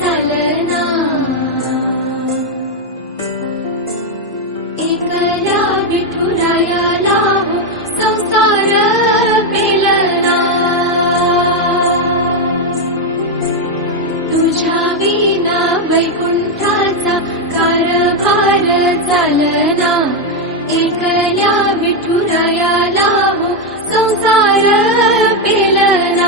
चालना, एकल्या विठुरायाला हो संसार पेलना, तुझ्या विना वैकुंठाचा कारभार चालना, एकल्या विठुरायाला हो संसार पेलना.